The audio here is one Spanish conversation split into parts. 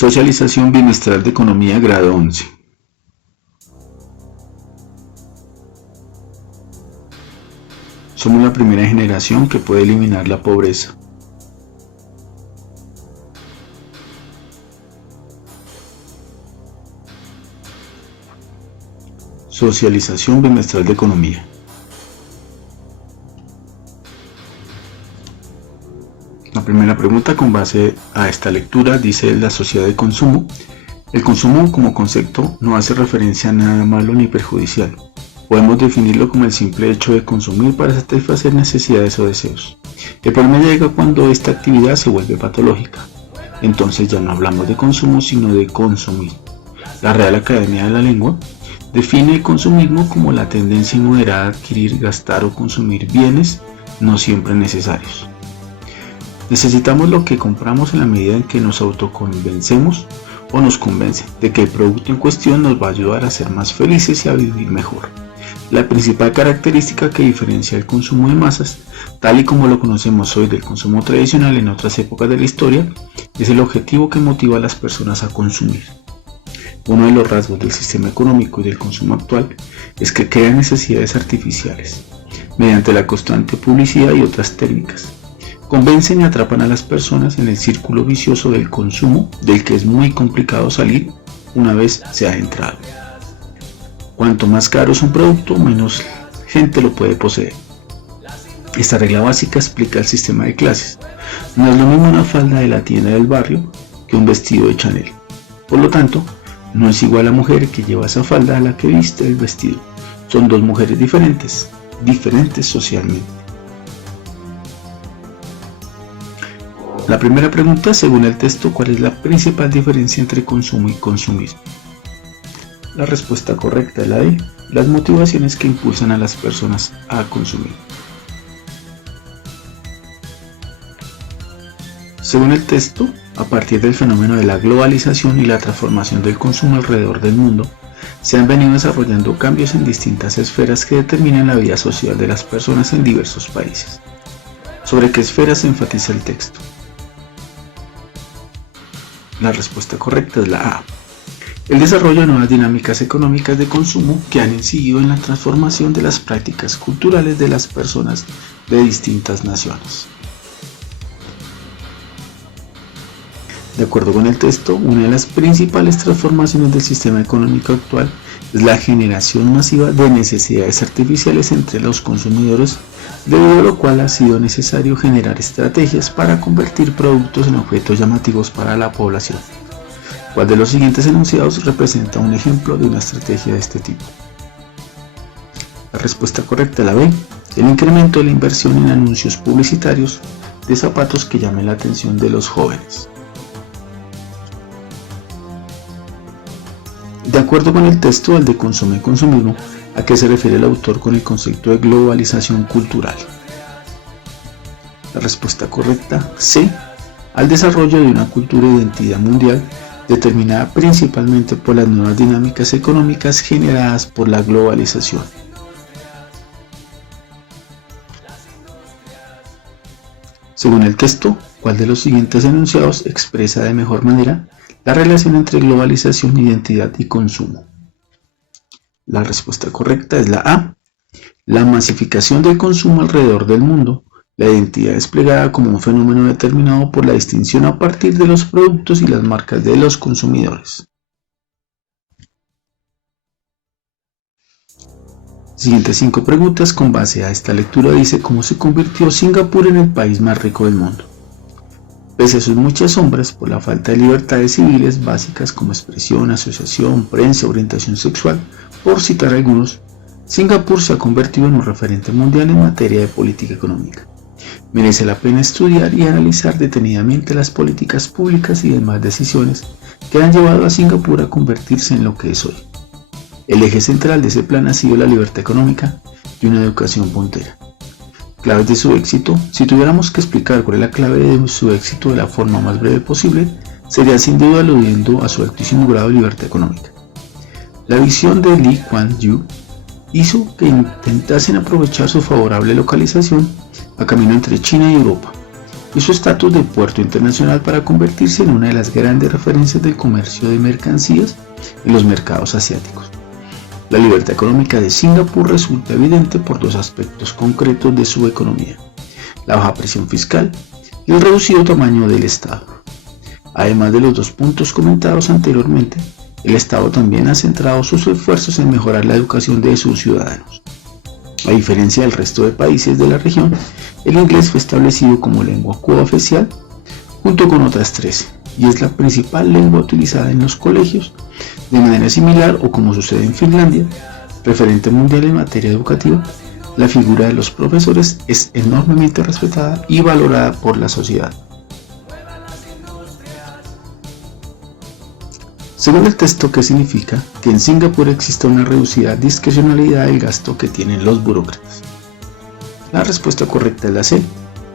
Socialización bimestral de economía, grado 11. Somos la primera generación que puede eliminar la pobreza. Socialización bimestral de economía. La primera pregunta con base a esta lectura dice: la sociedad de consumo. El consumo como concepto no hace referencia a nada malo ni perjudicial. Podemos definirlo como el simple hecho de consumir para satisfacer necesidades o deseos. El problema llega cuando esta actividad se vuelve patológica. Entonces ya no hablamos de consumo sino de consumir. La Real Academia de la Lengua define el consumismo como la tendencia inmoderada a adquirir, gastar o consumir bienes no siempre necesarios. Necesitamos lo que compramos en la medida en que nos autoconvencemos o nos convence de que el producto en cuestión nos va a ayudar a ser más felices y a vivir mejor. La principal característica que diferencia el consumo de masas, tal y como lo conocemos hoy del consumo tradicional en otras épocas de la historia, es el objetivo que motiva a las personas a consumir. Uno de los rasgos del sistema económico y del consumo actual es que crean necesidades artificiales, mediante la constante publicidad y otras técnicas. Convencen y atrapan a las personas en el círculo vicioso del consumo, del que es muy complicado salir una vez se ha entrado. Cuanto más caro es un producto, menos gente lo puede poseer. Esta regla básica explica el sistema de clases. No es lo mismo una falda de la tienda del barrio que un vestido de Chanel. Por lo tanto, no es igual la mujer que lleva esa falda a la que viste el vestido. Son dos mujeres diferentes socialmente. La primera pregunta, según el texto, ¿cuál es la principal diferencia entre consumo y consumismo? La respuesta correcta es la D, las motivaciones que impulsan a las personas a consumir. Según el texto, a partir del fenómeno de la globalización y la transformación del consumo alrededor del mundo, se han venido desarrollando cambios en distintas esferas que determinan la vida social de las personas en diversos países. ¿Sobre qué esferas se enfatiza el texto? La respuesta correcta es la A. El desarrollo de nuevas dinámicas económicas de consumo que han incidido en la transformación de las prácticas culturales de las personas de distintas naciones. De acuerdo con el texto, una de las principales transformaciones del sistema económico actual es la generación masiva de necesidades artificiales entre los consumidores, debido a lo cual ha sido necesario generar estrategias para convertir productos en objetos llamativos para la población. ¿Cuál de los siguientes enunciados representa un ejemplo de una estrategia de este tipo? La respuesta correcta es la B, el incremento de la inversión en anuncios publicitarios de zapatos que llamen la atención de los jóvenes. De acuerdo con el texto del de Consumo y Consumismo, ¿a qué se refiere el autor con el concepto de globalización cultural? La respuesta correcta, C, al desarrollo de una cultura e identidad mundial determinada principalmente por las nuevas dinámicas económicas generadas por la globalización. Según el texto, ¿cuál de los siguientes enunciados expresa de mejor manera la relación entre globalización, identidad y consumo? La respuesta correcta es la A. La masificación del consumo alrededor del mundo, la identidad desplegada como un fenómeno determinado por la distinción a partir de los productos y las marcas de los consumidores. Siguientes 5 preguntas con base a esta lectura dice: ¿cómo se convirtió Singapur en el país más rico del mundo? Pese a sus muchas sombras por la falta de libertades civiles básicas como expresión, asociación, prensa, orientación sexual, por citar algunos, Singapur se ha convertido en un referente mundial en materia de política económica. Merece la pena estudiar y analizar detenidamente las políticas públicas y demás decisiones que han llevado a Singapur a convertirse en lo que es hoy. El eje central de ese plan ha sido la libertad económica y una educación puntera. Claves de su éxito. Si tuviéramos que explicar cuál es la clave de su éxito de la forma más breve posible, sería sin duda aludiendo a su altísimo grado de libertad económica. La visión de Lee Kuan Yew hizo que intentasen aprovechar su favorable localización a camino entre China y Europa, y su estatus de puerto internacional para convertirse en una de las grandes referencias del comercio de mercancías en los mercados asiáticos. La libertad económica de Singapur resulta evidente por dos aspectos concretos de su economía: la baja presión fiscal y el reducido tamaño del Estado. Además de los dos puntos comentados anteriormente, el Estado también ha centrado sus esfuerzos en mejorar la educación de sus ciudadanos. A diferencia del resto de países de la región, el inglés fue establecido como lengua cooficial junto con otras 13, y es la principal lengua utilizada en los colegios. De manera similar, o como sucede en Finlandia, referente mundial en materia educativa, la figura de los profesores es enormemente respetada y valorada por la sociedad. Según el texto, ¿qué significa que en Singapur existe una reducida discrecionalidad del gasto que tienen los burócratas? La respuesta correcta es la C,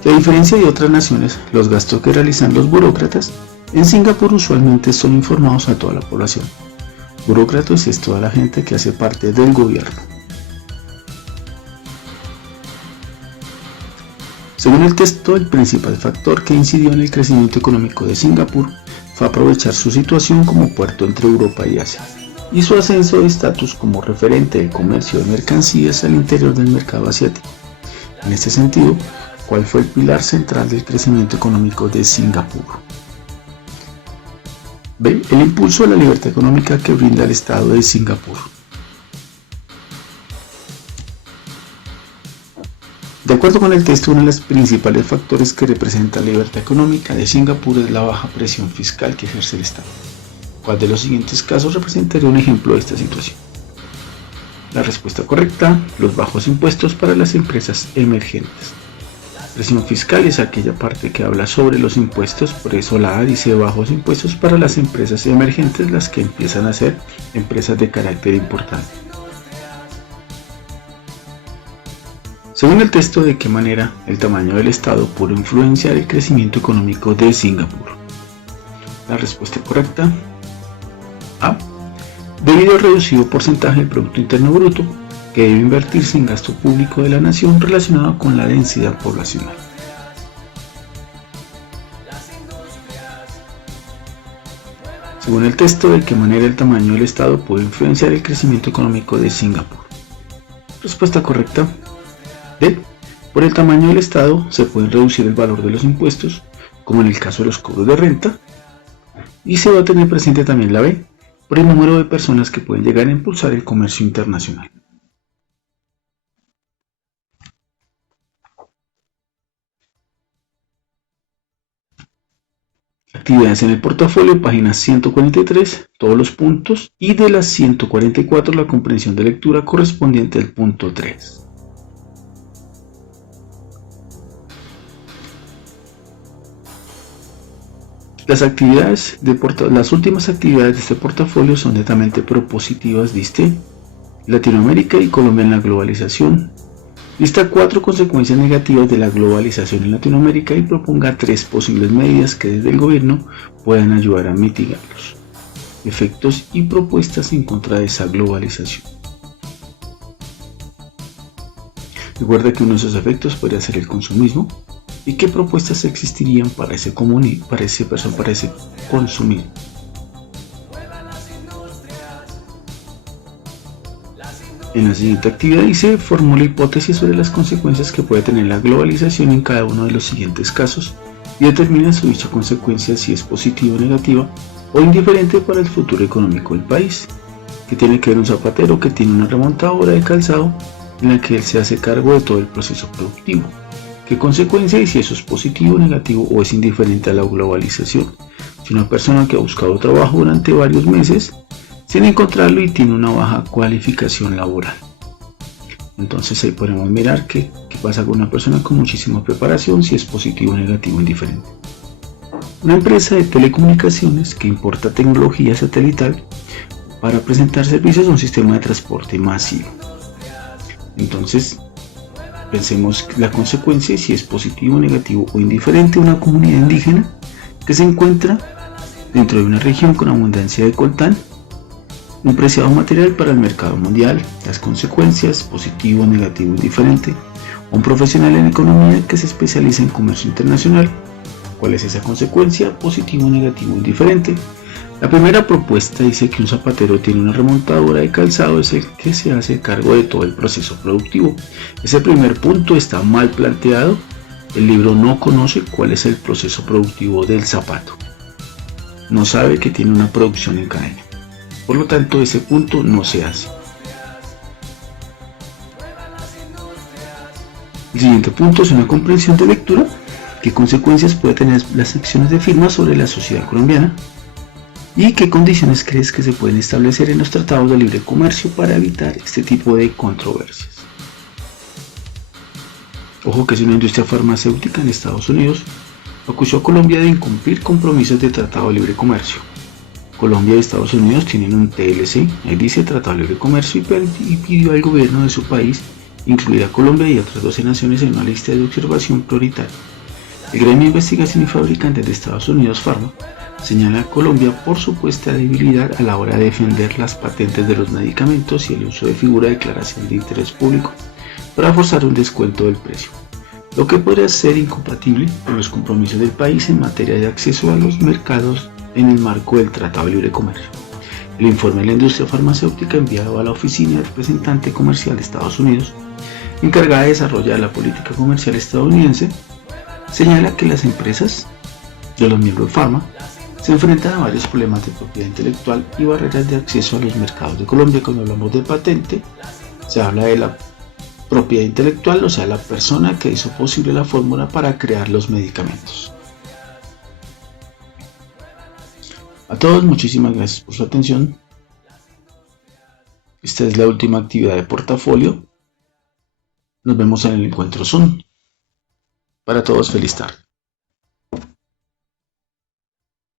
que a diferencia de otras naciones, los gastos que realizan los burócratas en Singapur usualmente son informados a toda la población. Burócratas es toda la gente que hace parte del gobierno. Según el texto, el principal factor que incidió en el crecimiento económico de Singapur fue aprovechar su situación como puerto entre Europa y Asia, y su ascenso de estatus como referente del comercio de mercancías al interior del mercado asiático. En este sentido, ¿cuál fue el pilar central del crecimiento económico de Singapur? B. El impulso a la libertad económica que brinda el Estado de Singapur. De acuerdo con el texto, uno de los principales factores que representa la libertad económica de Singapur es la baja presión fiscal que ejerce el Estado. ¿Cuál de los siguientes casos representaría un ejemplo de esta situación? La respuesta correcta: los bajos impuestos para las empresas emergentes. Presión fiscal es aquella parte que habla sobre los impuestos, por eso la A dice bajos impuestos para las empresas emergentes, las que empiezan a ser empresas de carácter importante. Según el texto, ¿de qué manera el tamaño del Estado puede influenciar el crecimiento económico de Singapur? La respuesta correcta: A. Debido al reducido porcentaje del Producto Interno Bruto que debe invertirse en gasto público de la nación relacionado con la densidad poblacional. Según el texto, ¿de qué manera el tamaño del Estado puede influenciar el crecimiento económico de Singapur? Respuesta correcta: D. Por el tamaño del Estado se puede reducir el valor de los impuestos, como en el caso de los cobros de renta, y se va a tener presente también la B, por el número de personas que pueden llegar a impulsar el comercio internacional. Actividades en el portafolio, página 143, todos los puntos, y de las 144 la comprensión de lectura correspondiente al punto 3. Las últimas actividades de este portafolio son netamente propositivas. Diste Latinoamérica y Colombia en la globalización. Lista 4 consecuencias negativas de la globalización en Latinoamérica y proponga 3 posibles medidas que desde el gobierno puedan ayudar a mitigarlos. Efectos y propuestas en contra de esa globalización. Recuerda que uno de esos efectos podría ser el consumismo. ¿Y qué propuestas existirían para ese consumismo? En la siguiente actividad dice: formula hipótesis sobre las consecuencias que puede tener la globalización en cada uno de los siguientes casos y determina su dicha consecuencia, si es positiva o negativa o indiferente para el futuro económico del país. ¿Qué tiene que ver un zapatero que tiene una remontadora de calzado en la que él se hace cargo de todo el proceso productivo? ¿Qué consecuencia y si eso es positivo, negativo o es indiferente a la globalización? Si una persona que ha buscado trabajo durante varios meses sin encontrarlo y tiene una baja cualificación laboral, entonces ahí podemos mirar qué pasa con una persona con muchísima preparación, si es positivo, negativo o indiferente. Una empresa de telecomunicaciones que importa tecnología satelital para presentar servicios a un sistema de transporte masivo. Entonces pensemos la consecuencia, si es positivo, negativo o indiferente. Una comunidad indígena que se encuentra dentro de una región con abundancia de coltán Un preciado material para el mercado mundial, las consecuencias, positivo, negativo, indiferente. Un profesional en economía que se especializa en comercio internacional. ¿Cuál es esa consecuencia? Positivo, negativo, indiferente. La primera propuesta dice que un zapatero tiene una remontadora de calzado, es el que se hace cargo de todo el proceso productivo. Ese primer punto está mal planteado. El libro no conoce cuál es el proceso productivo del zapato. No sabe que tiene una producción en cadena. Por lo tanto, ese punto no se hace. El siguiente punto es una comprensión de lectura. ¿Qué consecuencias puede tener las acciones de firma sobre la sociedad colombiana? ¿Y qué condiciones crees que se pueden establecer en los tratados de libre comercio para evitar este tipo de controversias? Ojo que es una industria farmacéutica en Estados Unidos acusó a Colombia de incumplir compromisos de tratado de libre comercio. Colombia y Estados Unidos tienen un TLC, ahí dice Tratado de Libre Comercio, y pidió al gobierno de su país incluir a Colombia y otras 12 naciones en una lista de observación prioritaria. El gremio de investigación y fabricantes de Estados Unidos, Pharma, señala a Colombia por supuesta debilidad a la hora de defender las patentes de los medicamentos y el uso de figura de declaración de interés público para forzar un descuento del precio, lo que podría ser incompatible con los compromisos del país en materia de acceso a los mercados en el marco del Tratado de Libre Comercio. El informe de la industria farmacéutica enviado a la Oficina del Representante Comercial de Estados Unidos, encargada de desarrollar la política comercial estadounidense, señala que las empresas de los miembros Pharma se enfrentan a varios problemas de propiedad intelectual y barreras de acceso a los mercados de Colombia. Cuando hablamos de patente, se habla de la propiedad intelectual, o sea, la persona que hizo posible la fórmula para crear los medicamentos. A todos, muchísimas gracias por su atención. Esta es la última actividad de portafolio. Nos vemos en el encuentro Zoom. Para todos, feliz tarde.